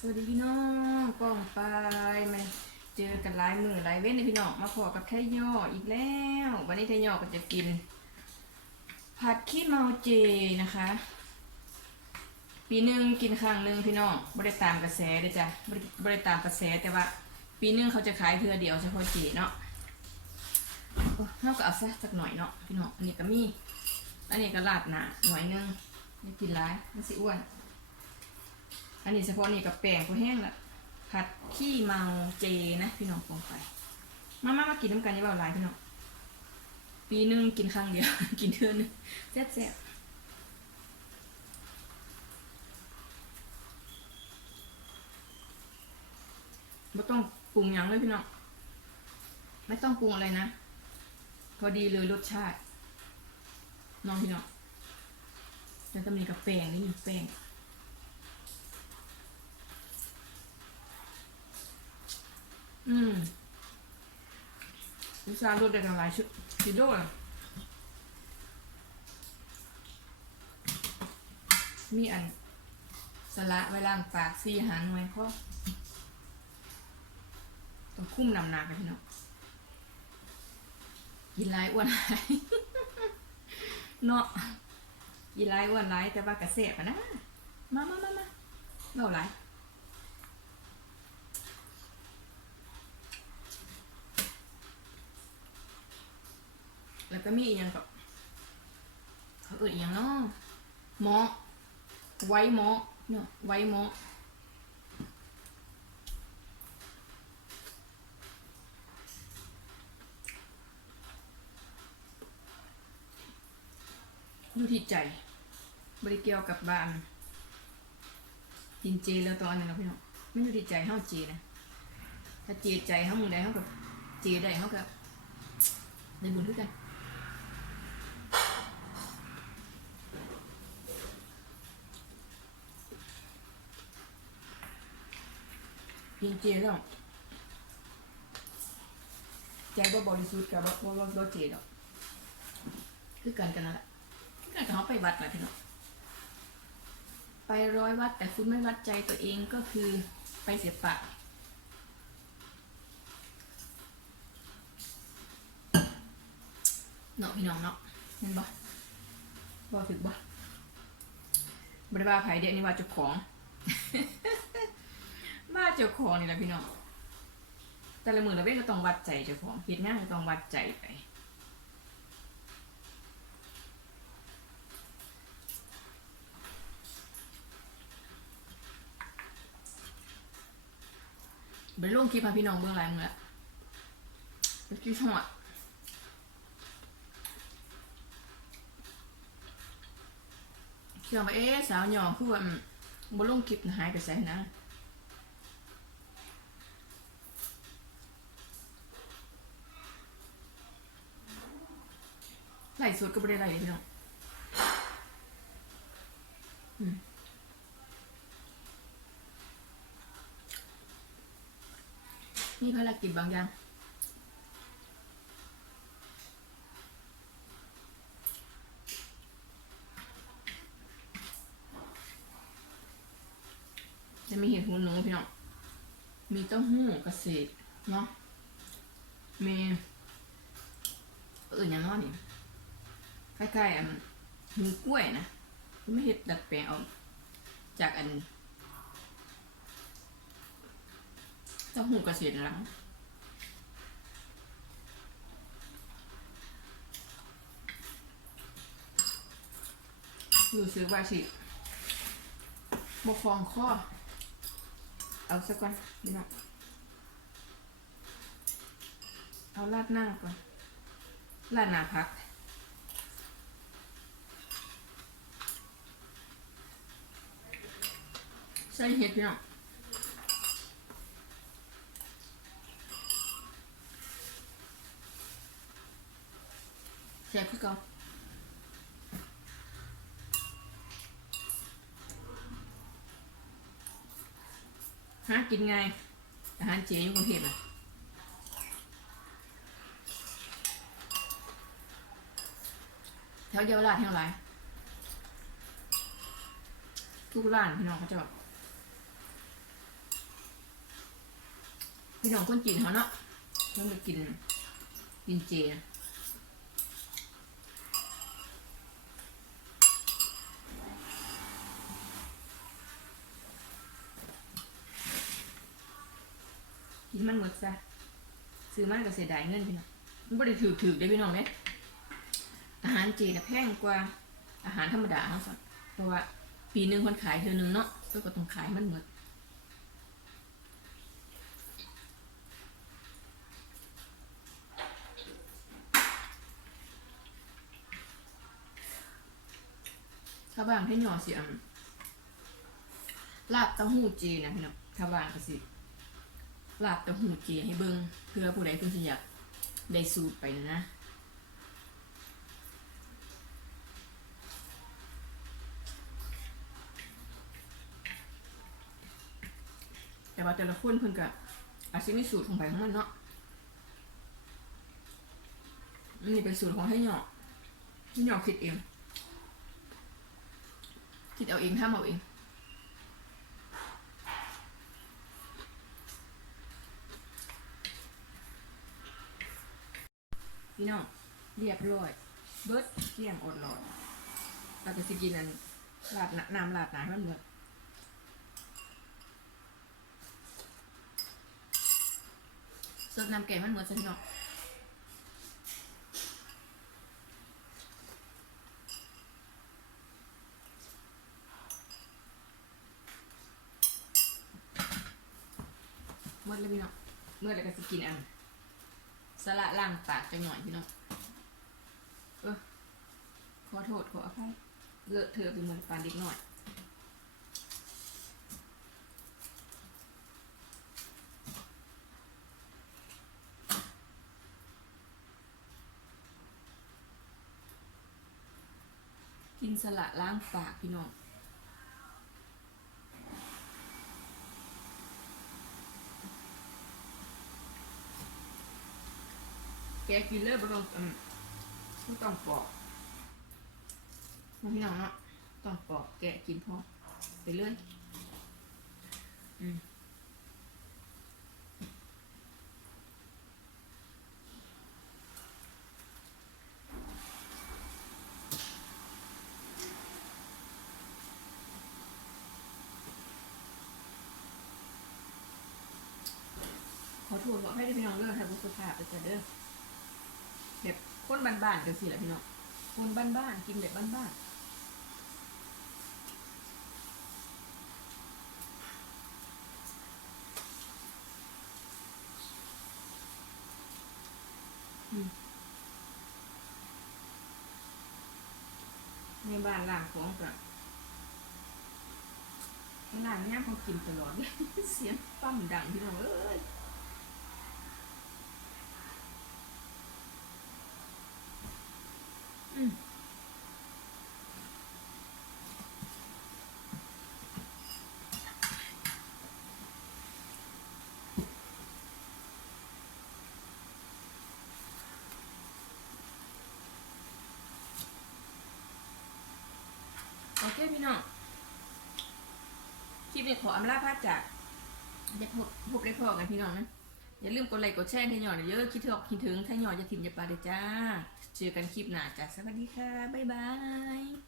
สวัสดีพี่น้องป้องไปมาเจอกันหลายมือหลายเว้นเลยพี่น้องมาพอกับไทยย่ออีกแล้ว วันนี้ไทยย่อก็จะกิน ผัดขี้เมาเจนะคะ ปีหนึ่งกินครั้งหนึ่งพี่น้องไม่ได้ตามกระแสเด้จ้ะไม่ได้ตามกระแสแต่ว่า ปีหนึ่งเขาจะขายเทือเดียวเฉพาะเจเนาะเท่ากับเอาซะสักหน่อยเนาะพี่น้องอันนี้ก็มี อันนี้ก็ลาดหนาหน่อยหนึงไม่กินร้ายมันสิอ้วน อันนี้เฉพาะนี่กับแป้งก็แห้งละผัดขี้เมาเจนะพี่น้องปองไป มามามากินน้ำกันนี่เปล่าหลายพี่น้อง ปีหนึงกินครั้งเดียว กินเทื่อนึงแซ่บแซ่บไม่ต้องปรุงยังเลยพี่น้อง ไม่ต้องปรุงอะไรนะ พอดีเลยรสชาติ น้องพี่น้องแล้วก็มีกับแป้งนี่มีแป้ง อืมวิชาลดได้กันหลายชุดกิโลอะมีอันสละไว้ล้างปากซีหางไว้เพราะต้องคุ้มนำหนากันพี่น้องกินหลายอ้วนหลายเนาะกินหลายอ้วนหลายแต่ว่ากระเสบอะนะ มามามามาเบาหล แล้วก็มีอีกอย่างกับเขาเอ่ยอย่างเนาะหมอไว้หมอเนาะไว้หมออยู่ที่ใจ บริเกี่ยวกับบ้านกินเจแล้วตอนนั้นนะพี่น้องไม่อยู่ที่ใจเฮาเจนะถ้าเจใจเฮามึงได้เฮากับเจได้เฮากับได้บุญด้วยกัน กินเจแล้วใจบ่บริสุทธิ์กับบ่บ่บ่เจดอกคือกันกันนั่นแหละคือกันกับเขาไปวัดแหละพี่น้องไปร้อยวัดแต่คุณไม่วัดใจตัวเองก็คือไปเสียปล่าเนาะพี่น้องเนาะเห็นบ่บ่ถึกบ่บริวาไผเด็กนี่ว่าจ้าของ เจ้าของนี่แหละพี่น้องแต่ละมือละเว้นก็ต้องวัดใจเจ้าของเฮ็ดงานก็ต้องวัดใจไปไปลงคลิปพาพี่น้องเบื้องหลายมือละไปคลิปหอดเชื่อมาเอ๊ะสาวหยองคือว่าอืมบ่ลงคลิปน่ะหายไปไสนะ ไหลฟ์สดก็ไม่ได้ไหลเลยพี่น้องอืมมีภารกิจบางอย่างจะมีเห็ดหูหนูพี่น้อง มีเต้าหู้เกษตรเนาะ มีอื่นอย่างน้อนี่ คล้ายๆอันหูกล้วยนะคือไม่เห็ดดัดแปลงเอาจากอันเจ้าหูกระเสียนหลังรู้สึกว่าสิบกคองข้อ เอาสักก่อนดีนะเอาลาดหน้าก่อนลาดหน้าพัก ใส่เห็ดพี่น้องแซ่บคือเก่าหากินไง อาหารเจอยู่กรุงเทพอะแถวเดียวราชแถวไรทุกร้านพี่น้องเขาจะแบบ พี่น้องคนจีนเขาเนาะต้องไปกินกินเจกินมันหมดซะซื้อมันก็เสียดายเงินพี่น้องมันไม่ได้ถือถือได้พี่น้องเนี่ยอาหารเจนะแพงกว่าอาหารธรรมดาทั้งสองเพราะว่าปีหนึ่งคนขายเธอหนึ่งเนาะก็ต้องขายมันหมด ถ้าบางให้หน่อสิอันลาบเต้าหู้จีนะพี่น้องถ้าบางก็สิลาบเต้าหู้จีให้เบิ่งเพื่อผู้ใดเพิ่นสิอยากได้สูตรไปนะแต่ว่าแต่ละคนเพิ่นก็อาจสิมีสูตรของไปของมันเนาะนนี่เป็นสูตรของให้หน่อให้หน่อคิดเอง คิดเอาเองทำเอาเอง พี่น้องเรียบร้อย เบิร์ดเที่ยงอดหลอดเราจะสิกินอันลาดน้ำลาดน้ำมันเบิดเสิร์ฟน้ำแกงมันเหมือนสิพี่น้อง มื่อเลยพี่น้องเมื่อไรก็สิกินอันสละล่างปากจังหน่อยพี่น้องเออขอโทษขออภัยเลอะเธอะไปเหมือนปานเด็กหน่อยกินสละล้างปากพี่น้อง แกกินเลยบ่ต้องอืมบ่ต้องปอกน้องพี่น้องเนาะต้องปอกแกะกินพอไปเรื่อยอืมขอโทษบอให้พี่น้องเรื่องทางบุสุภาไปจะเด้อ แบบคนบ้านๆกันสิแหละพี่น้องคนบ้านๆกินแบบบ้านๆในบ้านล่างของกับล่างเนี้ยเขากินตลอด เสียงปั้มดังพี่น้องเอ้ย โอเคพี่น้อง คลิปนี้ขออำลาพาจากจะพบพบได้พอกันพี่น้องนะ อย่าลืมกดไลค์กดแชร์ให้หน่อยเยอะคิดถึงคิดถึงถ้าหน่อยจะถิ่มจะปลาเด้จ้า เจอกันคลิปหน้าจ้าสวัสดีค่ะ บ๊ายบาย